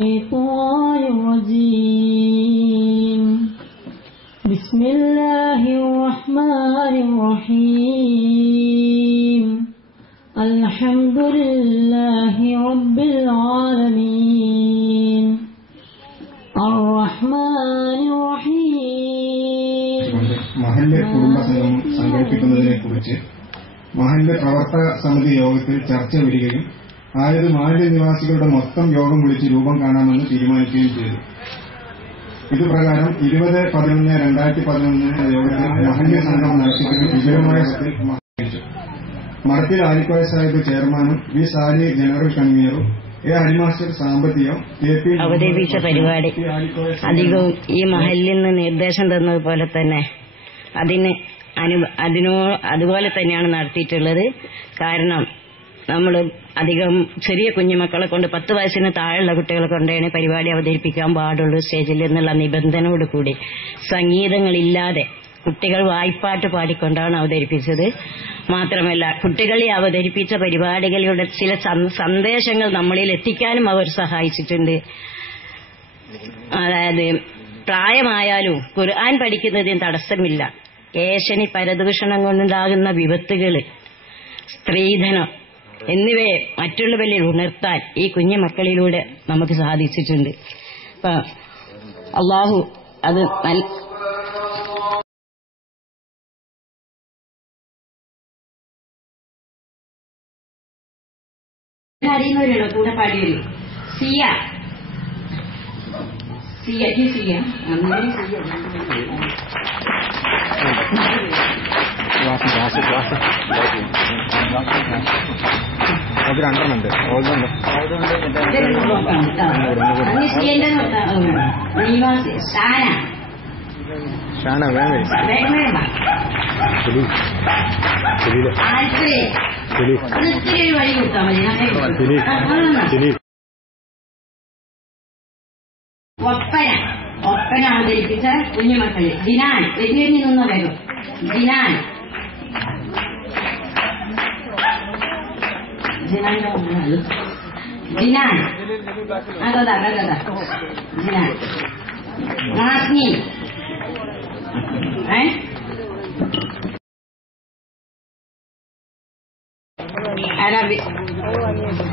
بسم الله الرحمن الرحيم الحمد لله رب العالمين الرحمن الرحيم. മഹല്ല് കുടുംബസംഘം സംഘടിപ്പിക്കുന്നതിനെക്കുറിച്ച് മഹല്ല് പ്രവർത്തക സമിതി യോഗത്തിൽ ചർച്ച വരികയും ആയത് മഹല്ല് നിവാസികളുടെ മൊത്തം യോഗം വിളിച്ച് രൂപം കാണാമെന്ന് തീരുമാനിക്കുകയും ചെയ്തു. ഇതുപ്രകാരം 20/11/2011 യോഗത്തിൽ മഹല്ല് സംഘം നടത്തിക്കുന്ന വിജയമായ മഠത്തിൽ ആലിക്കോയ സാഹിബ് ചെയർമാനും വി സാലി ജനറൽ കൺവീനറും എ അലിമാസ്റ്റർ സാമ്പത്തികം അവതരിപ്പിച്ച പരിപാടി അധികവും ഈ മഹല്ലിൽ നിന്ന് നിർദ്ദേശം തന്നതുപോലെ തന്നെ അതുപോലെ തന്നെയാണ് നടത്തിയിട്ടുള്ളത്. കാരണം നമ്മൾ അധികം ചെറിയ കുഞ്ഞുമക്കളെ കൊണ്ട് 10 വയസ്സിന് താഴെയുള്ള കുട്ടികളെ കൊണ്ടാണ് പരിപാടി അവതരിപ്പിക്കാൻ പാടുള്ളൂ സ്റ്റേജിൽ എന്നുള്ള നിബന്ധനയോട് കൂടി സംഗീതങ്ങളില്ലാതെ കുട്ടികൾ വായ്പാട്ട് പാടിക്കൊണ്ടാണ് അവതരിപ്പിച്ചത്. മാത്രമല്ല കുട്ടികളെ അവതരിപ്പിച്ച പരിപാടികളുടെ ചില സന്ദേശങ്ങൾ നമ്മളിൽ എത്തിക്കാനും അവർ സഹായിച്ചിട്ടുണ്ട്. അതായത് പ്രായമായാലും ഖുർആൻ പഠിക്കുന്നതിന് തടസ്സമില്ല. ഏഷണി പരദൂഷണം കൊണ്ടുണ്ടാകുന്ന വിപത്തുകൾ, സ്ത്രീധനം എന്നിവയെ മറ്റുള്ളവരിൽ ഉണർത്താൻ ഈ കുഞ്ഞു മക്കളിലൂടെ നമുക്ക് സാധിച്ചിട്ടുണ്ട്. അപ്പൊ അള്ളാഹു അത് അറിയുന്നവരാണോ കൂടെ പാടിയത്? സിയ വഴി കൊടുത്താൽ മതി. ഒപ്പന അവതരിപ്പിച്ച കുഞ്ഞുമക്കള് ദിനാൻ വലിയ നിന്നോ വരും. ദിനാൻ അതതാ ദിനാൻ നാസ്നി ആരാ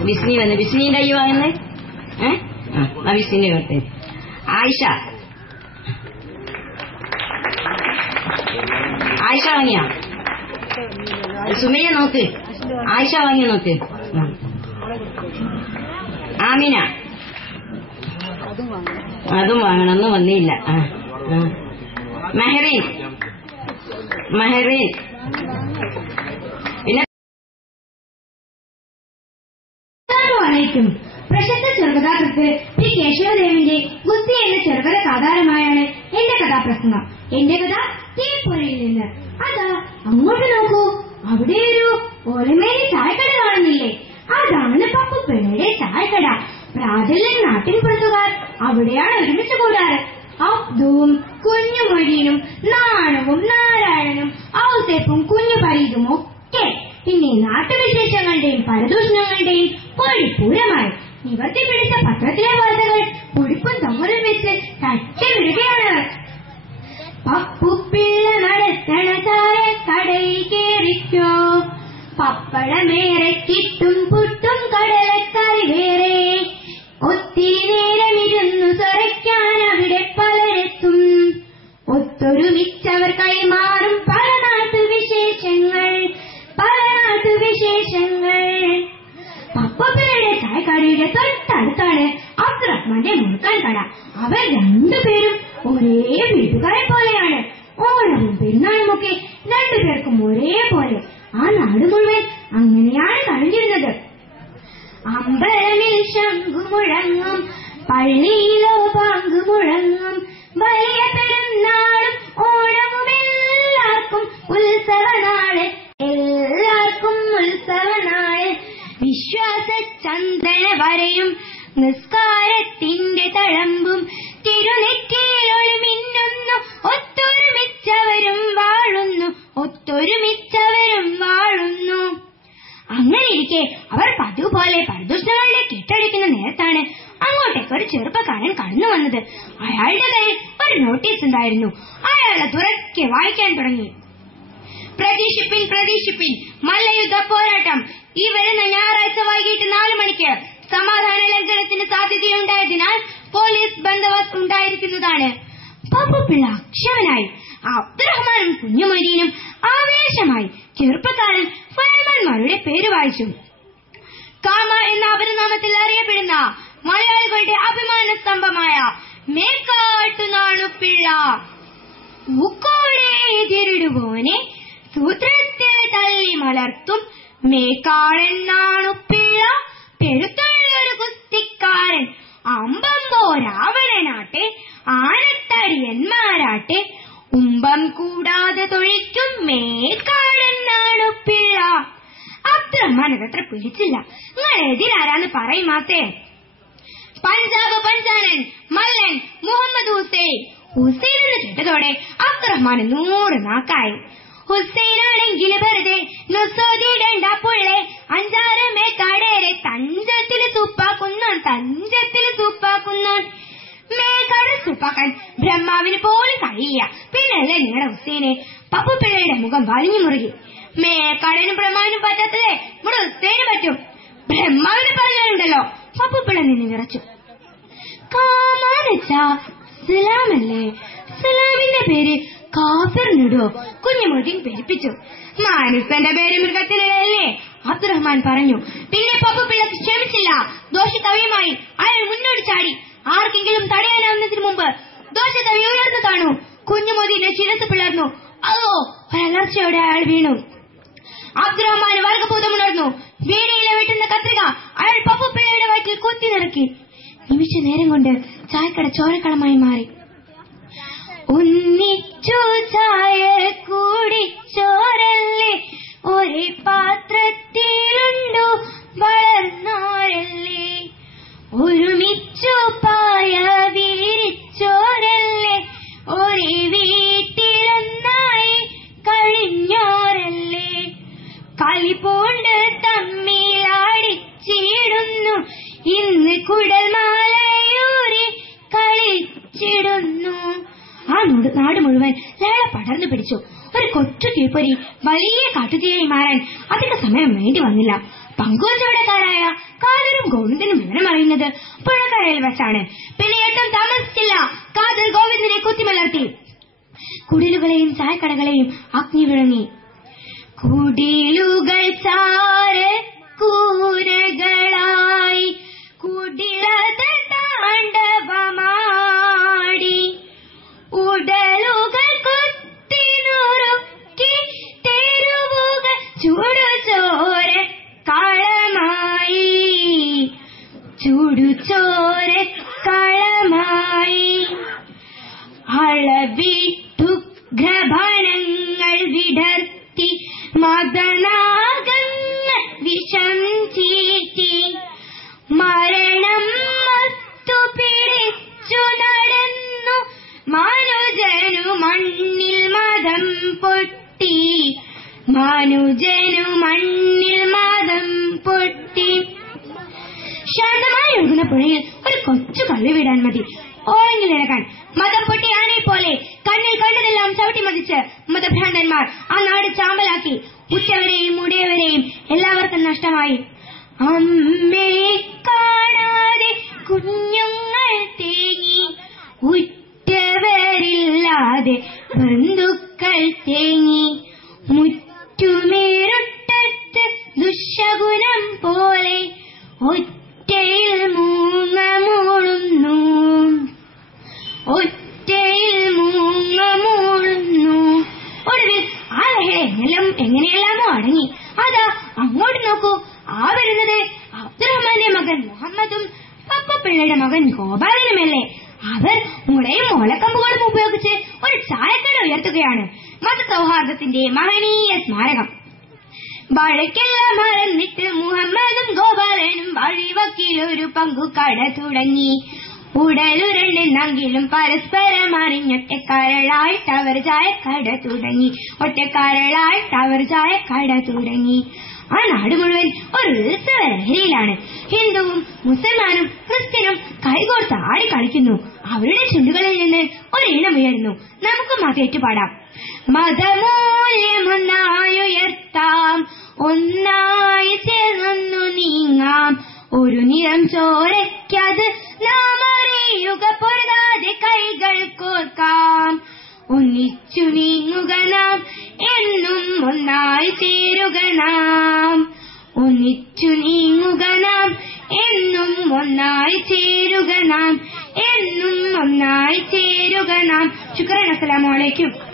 ബിസ്നി വന്ന് ബിസ്നിന്റെ അയ്യോ വാങ്ങുന്നേ ബിസ്നിന്റെ കത്തെ ആയിഷ വാങ്ങിയ സുമയ്യ നോക്ക്. ആയിഷ വാങ്ങിയ നോക്ക്. ആമിന അതും വാങ്ങണം. ഒന്നും വന്നില്ല. മെഹറീൻ പിന്നെ പ്രശസ്ത ചെറുകഥാകൃത്ത് ശ്രീ കേശവദേവന്റെ ഗുസ്തി എന്ന ചെറുകഥ ആധാരമായാണ് എന്റെ കഥാപ്രസംഗം. എന്റെ കഥ തീപ്പുരയിൽ നിന്ന്. അതാ അങ്ങോട്ട് നോക്കൂ, അവിടെ ഒരു ഓലമേലി ചായക്കട കാണുന്നില്ലേ? അതാണ് പപ്പുപ്പിള്ളയുടെ ചായക്കട. പ്രാതലിൽ നാട്ടിൻപുറത്തുകാർ അവിടെയാണ് ഒരുമിച്ച് കൂടാറ്. അബ്ദുവും കുഞ്ഞു മൊയ്തീനും നാണവും നാരായണനും ഔസേപ്പും കുഞ്ഞു പരീതും ഒക്കെ. പിന്നെ നാട്ടുവിശേഷങ്ങളുടെയും പരദൂഷണങ്ങളുടെയും പൊഴിപ്പൂരമായി നിവർത്തി പിടിച്ച പത്രത്തിലെ വാർത്തകൾ പൊടിപ്പും തൊങ്ങലും വെച്ച് തട്ടിവിടുകയാണ്. പപ്പുപ്പിള്ള നടത്തണ ചായക്കടയിൽ കേറിക്കോ, പപ്പടമേറെ കിട്ടും പുട്ടും കടലക്കറി വേറെ. ഒത്തിരി നേരമിരുന്നു സ്വരയ്ക്കാൻ അവിടെ പലരെത്തും. ഒത്തൊരുമിച്ചവർ കൈമാറും പല നാട്ടുവിശേഷങ്ങൾ. പപ്പുപ്പിള്ളയുടെ ചായക്കടയുടെ തൊട്ടടുത്താണ് അബ്ദുറഹ്മാന്റെ മുറുക്കാൻ കട. അവർ രണ്ടുപേരും ഒരേ വീട്ടുകാരെ പോലെയാണ്. ഓണവും പെരുന്നാളുമൊക്കെ രണ്ടുപേർക്കും ഒരേപോലെ. ആ നാട് മുഴുവൻ അങ്ങനെയാണ് കഴിഞ്ഞിരുന്നത്. അമ്പലമിൽ ശംഖു മുഴങ്ങും, പള്ളിയിലോ പാങ്ക് മുഴങ്ങും. വലിയ പെരുന്നാളും ഓണവും എല്ലാവർക്കും ഉത്സവനാള്, എല്ലാവർക്കും ഉത്സവനാള്. വിശ്വാസ ചന്ദന വരയും നിസ്കാരത്തിന്റെ തഴമ്പും തിരുനെറ്റിയിലൊളി മിന്നുന്നു. ഒത്തൊരുമിച്ചവരും വാഴുന്നു. അങ്ങനെ ഇരിക്കെ അവർ പതിവ് പോലെ പരദൂഷണങ്ങളിലേക്ക് കെട്ടടിക്കുന്ന നേരത്താണ് അങ്ങോട്ടേക്ക് ഒരു ചെറുപ്പക്കാരൻ കടന്നു വന്നത്. അയാളുടെ കയ്യിൽ ഒരു നോട്ടീസ് ഉണ്ടായിരുന്നു. അയാളെ തുറക്കെ വായിക്കാൻ തുടങ്ങി. പ്രതീക്ഷിപ്പിൻ പ്രതീക്ഷിപ്പിൻ, മല്ലയുദ്ധ പോരാട്ടം ഈ വരുന്ന ഞായറാഴ്ച വൈകിട്ട് 4 മണിക്ക്. സമാധാന ലംഘനത്തിന് സാധ്യതയുണ്ടായതിനാൽ പോലീസ് ബന്ദോബസ്ത് ഉണ്ടായിരിക്കുന്നതാണ്. പപ്പുപിള്ള അക്ഷമനായി. അബ്ദുറഹ്മാനും കുഞ്ഞുമൊയ്തീനും ആവേശമായി. ചെറുപ്പക്കാരൻ ഫയൽമാൻമാരുടെ പേര് വായിച്ചു. കാമ എന്ന അപരനാമത്തിൽ അറിയപ്പെടുന്ന മലയാളികളുടെ അഭിമാന സ്തംഭമായ മേക്കാട്ടുനാണുപിള്ള. ഊക്കോടെ എതിരിടുവോനെ സൂത്രത്തിൽ തല്ലി മലർത്തും മേക്കാളെന്നാണുപിള്ള. പെരുത്തുള്ളൊരു കുസ്തിക്കാരൻ. അമ്പമ്പോ രാവണനാട്ടെ ആനത്തടിയന്മാരാട്ടെ ഉമ്പം കൂടാതെ തൊഴിക്കും മേക്കാളെന്നാണുപിള്ള. അബ്ദുറഹ്മാൻ അതത്ര പിടിച്ചില്ല. നിങ്ങൾ എതിരാരാന്ന് പറയുമാത്തേ. പഞ്ചാബ് പഞ്ചാനൻ മല്ലൻ മുഹമ്മദ് ഹുസൈൻ. ഹുസൈൻ എന്ന് കേട്ടതോടെ അബ്ദുറഹ്മാൻ 100 നാക്കായി. ഹുസൈനാണെങ്കിൽ വെറുതെ നൊസോദിടേണ്ട പുള്ളെ, 5-6 മേക്കാടേരെ തഞ്ചത്തിൽ സൂപ്പാക്കുന്നോൻ. മേക്കാട് സൂപ്പാക്കാൻ ബ്രഹ്മാവിന് പോലും കഴിയില്ല. പിന്നല്ലേ നിങ്ങളുടെ ഹുസൈനെ? പപ്പുപിള്ളയുടെ മുഖം വലിഞ്ഞു മുറുകി. മേക്കാടിനും ബ്രഹ്മാവിനും പറ്റാത്തതേ ഇവിടെ ഹുസൈന് പറ്റും. ബ്രഹ്മാവിന് പറഞ്ഞാലുണ്ടല്ലോ. പപ്പുപിള്ള നിന്ന് വിറച്ചു. കാമാന്ന് വെച്ചാ സലാമല്ലേ? സലാമിന്റെ പേര് കാഫിറിനിടോ? കുഞ്ഞുമൊയ്തീൻ പെരുപ്പിച്ചു. മാനുസന്റെ പേര് മൃഗത്തിനിടയല്ലേ? അബ്ദുറഹ്മാൻ പറഞ്ഞു. പിന്നെ പപ്പുപിള്ളക്ക് ക്ഷമിച്ചില്ല. ദോഷകവിയുമായി അയാൾ മുന്നോട്ട് ചാടി. ആർക്കെങ്കിലും തടയാനാവുന്നതിന് മുമ്പ് ദോഷകവി ഉയർന്നു കാണൂ. കുഞ്ഞുമൊയ്തീന്റെ ശിരസ് പിളർന്നു. അതോ ഒരലർച്ചയോടെ അയാൾ വീണു. അബ്ദുറഹ്മാൻ വർഗബോധമുണർന്നു. വീണയിലെ വെട്ടുന്ന കത്രിക അയാൾ പപ്പുപിള്ളയുടെ വയറ്റിൽ കുത്തി നിറക്കി. നിമിഷ നേരം കൊണ്ട് ചായക്കട ചോരക്കളമായി മാറി. ഒന്നിച്ചു ചായ കൂടിച്ചോരല്ലേ, ഒരേ പാത്രത്തിലുണ്ടു വളർന്നോരല്ലേ, ഒരുമിച്ചു പായ വീരിച്ചോരല്ലേ, ഒരേ വീട്ടിലൊന്നായി കഴിഞ്ഞോരല്ലേ, കളിപൂണ്ട് തമ്മിലാടിച്ചിടുന്നു, ഇന്ന് കുടൽമാലയൂരി കളിച്ചിടുന്നു. ആ നാട് മുഴുവൻ ലഹള പടർന്നു പിടിച്ചു. ഒരു കൊച്ചു തീപ്പൊരി വലിയ കാട്ടുതീയായി മാറാൻ അധിക സമയം വേണ്ടി വന്നില്ല. പങ്കുവച്ചവടക്കാരായ കാതറും ഗോവിന്ദനും വിവരമറിയുന്നത് പുഴക്കരയിൽ വെച്ചാണ്. പിന്നെ എട്ടും താമസിച്ചില്ല. കാതർ ഗോവിന്ദനെ കുത്തിമലർത്തി. കുടിലുകളെയും ചായക്കടകളെയും അഗ്നി വിഴുങ്ങി. കുടിലുകൾ ചാരക്കൂരകളായി കുടിലത താണ്ഡവമാടി, ഉടലുകൾ കുത്തിനുറുക്കി തെരുവുകൾ ചുടുചോര കളമായി, അളവിട്ടുഗ്രഭണങ്ങൾ വിടർത്തി മദനാഗങ്ങൾ വിഷം ചീറ്റി, മരണം മത്തു പിടിച്ചു നടന്നു മനുജനു മണ്ണിൽ മതം പൊട്ടി, മനുജനു മണ്ണിൽ മതം പൊട്ടി. ശാന്തമായി ഒഴുകുന്ന പുഴയിൽ ഒരു കൊച്ചു കള്ളി വിടാൻ മതി ഓളെങ്കിൽ ഇളകാൻ. മതം പൊട്ടി ആനയെ പോലെ കണ്ണിൽ കണ്ടതെല്ലാം ചവിട്ടി മതിച്ച് മതഭ്രാന്തന്മാർ ആ നാട് ചാമ്പലാക്കി. ഉറ്റവരെയും ഉടയവരെയും എല്ലാവർക്കും നഷ്ടമായി. അമ്മയെ കാണാതെ കുഞ്ഞുങ്ങൾ തേങ്ങി, ഉറ്റവരില്ലാതെ ബന്ധുക്കൾ തേങ്ങി, മുറ്റുമേറുട്ടത്ത് ദുശകുനം പോലെ ഒറ്റയിൽ മൂങ്ങ മൂളുന്നു, ഒറ്റയിൽ മൂങ്ങ മൂളുന്നു. ഒടുവിൽ ആ ലഹള എങ്ങനെയെല്ലാമോ അടങ്ങി. അതാ അങ്ങോട്ട് നോക്കൂ, ആ വരുന്നത് അബ്ദുറഹ്മാന്റെ മകൻ മുഹമ്മദും പപ്പുപിള്ളയുടെ മകൻ ഗോപാലനുമല്ലേ. അവർ മുളയും ഓലക്കമ്പുകളും ഉപയോഗിച്ച് ഒരു ചായക്കട ഉയർത്തുകയാണ്. മതസൗഹാർദ്ദത്തിന്റെ മഹനീയ സ്മാരകം. വഴക്കെല്ലാം മറന്നിട്ട് മുഹമ്മദും ഗോപാലനും വഴിവക്കിലൊരു പങ്കുകട തുടങ്ങി. ഉടലുരണ്ടെന്നെങ്കിലും പരസ്പരം അറിഞ്ഞൊറ്റക്കാരളായിട്ട് അവർ ചായക്കട തുടങ്ങി, ഒറ്റക്കാരളായിട്ട് അവർ ചായക്കട തുടങ്ങി. ആ നാട് മുഴുവൻ ഒരു ഉത്സവ ലഹരിയിലാണ്. ഹിന്ദുവും മുസൽമാനും ക്രിസ്ത്യനും കൈകോർത്ത് ആടി കളിക്കുന്നു. അവരുടെ ചുണ്ടുകളിൽ നിന്ന് ഒരിണമുയരുന്നു. നമുക്കും അത് ഏറ്റുപാടാം. മതമൂല്യമൊന്നായുയർത്താം, ഒന്നായി ചേർന്നൊന്നു നീങ്ങാം, ഒരു നിറം ചോരയ്ക്കത് നാം അറിയുക, പൊരുതാതെ കൈകൾ കോർക്കാം, ഒന്നിച്ചു നീങ്ങുക നാം, എന്നും ഒന്നായി ചേരുക നാം, ഒന്നിച്ചു നീങ്ങുക നാം, എന്നും ഒന്നായി ചേരുക നാം, എന്നും ഒന്നായി ചേരുക നാം. ശുക്രൻ. അസ്സലാമു അലൈക്കും.